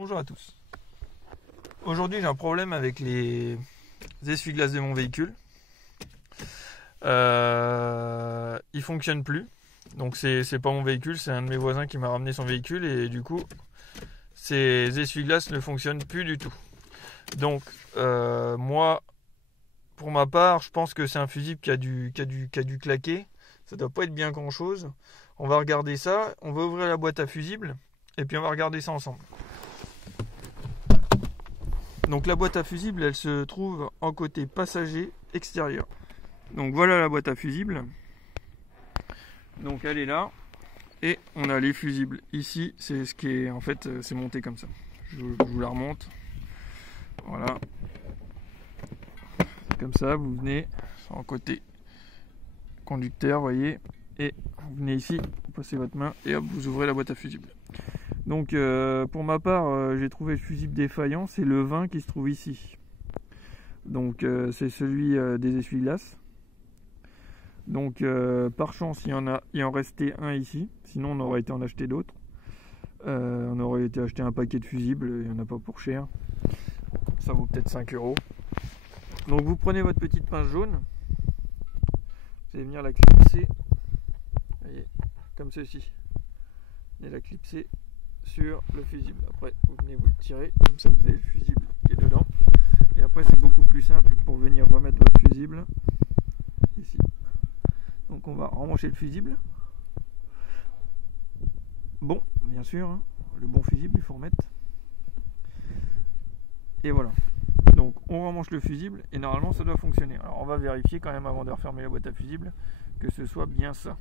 Bonjour à tous. Aujourd'hui j'ai un problème avec les essuie-glaces de mon véhicule. Il fonctionne plus. Donc c'est pas mon véhicule, c'est un de mes voisins qui m'a ramené son véhicule et du coup ces essuie-glaces ne fonctionnent plus du tout. Donc moi pour ma part je pense que c'est un fusible qui a dû claquer. Ça doit pas être bien grand chose. On va regarder ça, on va ouvrir la boîte à fusibles et puis on va regarder ça ensemble. Donc la boîte à fusibles, elle se trouve en côté passager extérieur. Donc voilà la boîte à fusibles. Donc elle est là. Et on a les fusibles ici. C'est ce qui est en fait, c'est monté comme ça. Je vous la remonte. Voilà. Comme ça, vous venez en côté conducteur, vous voyez. Et vous venez ici, vous passez votre main et hop, vous ouvrez la boîte à fusibles. Donc pour ma part, j'ai trouvé le fusible défaillant, c'est le 20 qui se trouve ici. Donc c'est celui des essuie-glaces. Donc par chance, il en restait un ici, sinon on aurait été en acheter d'autres. On aurait été acheter un paquet de fusibles, il n'y en a pas pour cher. Ça vaut peut-être 5 €. Donc vous prenez votre petite pince jaune, vous allez venir la clipser, voyez, comme ceci. Et la clipser sur le fusible. Après vous venez vous le tirer, comme ça vous avez le fusible qui est dedans. Et après c'est beaucoup plus simple pour venir remettre votre fusible ici. Donc on va remmancher le fusible. Bon, bien sûr, hein, le bon fusible il faut remettre. Et voilà. Donc on remmanche le fusible et normalement ça doit fonctionner. Alors on va vérifier quand même avant de refermer la boîte à fusible que ce soit bien ça.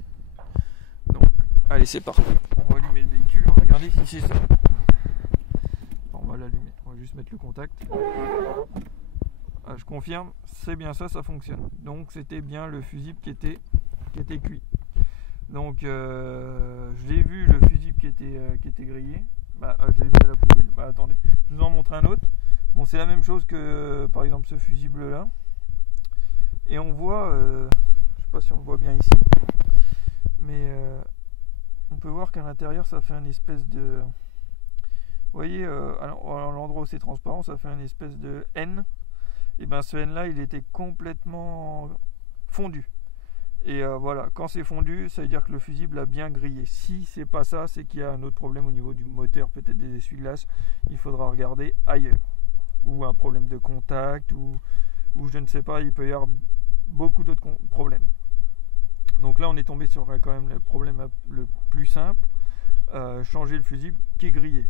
Donc allez, c'est parti. On va allumer le véhicule, on va regarder si c'est ça. On va l'allumer, on va juste mettre le contact. Ah, je confirme, c'est bien ça, ça fonctionne. Donc c'était bien le fusible qui était cuit. Donc j'ai vu le fusible qui était grillé. Je l'ai mis à la poubelle. Attendez, je vous en montre un autre. Bon, c'est la même chose que par exemple ce fusible là. Et on voit, je sais pas si on le voit bien ici, mais on peut voir qu'à l'intérieur ça fait une espèce de, vous voyez, à l'endroit où c'est transparent, ça fait une espèce de N. Et bien ce N là il était complètement fondu. Et voilà, quand c'est fondu, ça veut dire que le fusible a bien grillé. Si c'est pas ça, c'est qu'il y a un autre problème au niveau du moteur, peut-être des essuie-glaces. Il faudra regarder ailleurs. Ou un problème de contact, ou je ne sais pas, il peut y avoir beaucoup d'autres problèmes. Donc là on est tombé sur quand même le problème le plus simple, changer le fusible qui est grillé.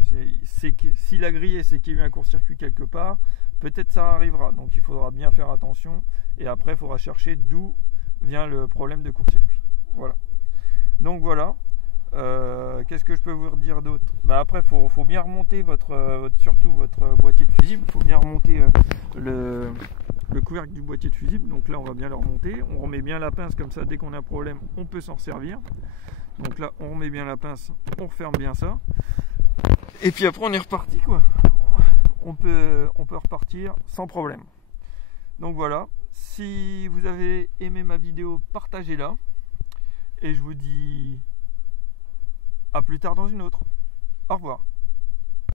S'il a grillé, c'est qu'il y a eu un court-circuit quelque part, peut-être ça arrivera, donc il faudra bien faire attention, et après il faudra chercher d'où vient le problème de court-circuit. Voilà. Donc voilà, qu'est-ce que je peux vous dire d'autre? Après il faut bien remonter surtout votre boîtier de fusible, il faut bien remonter le couvercle du boîtier de fusible. Donc là on va bien le remonter, on remet bien la pince, comme ça dès qu'on a un problème on peut s'en servir. Donc là on remet bien la pince, on referme bien ça, et puis après on est reparti quoi. On peut repartir sans problème. Donc voilà, si vous avez aimé ma vidéo, partagez-la, et je vous dis à plus tard dans une autre. Au revoir.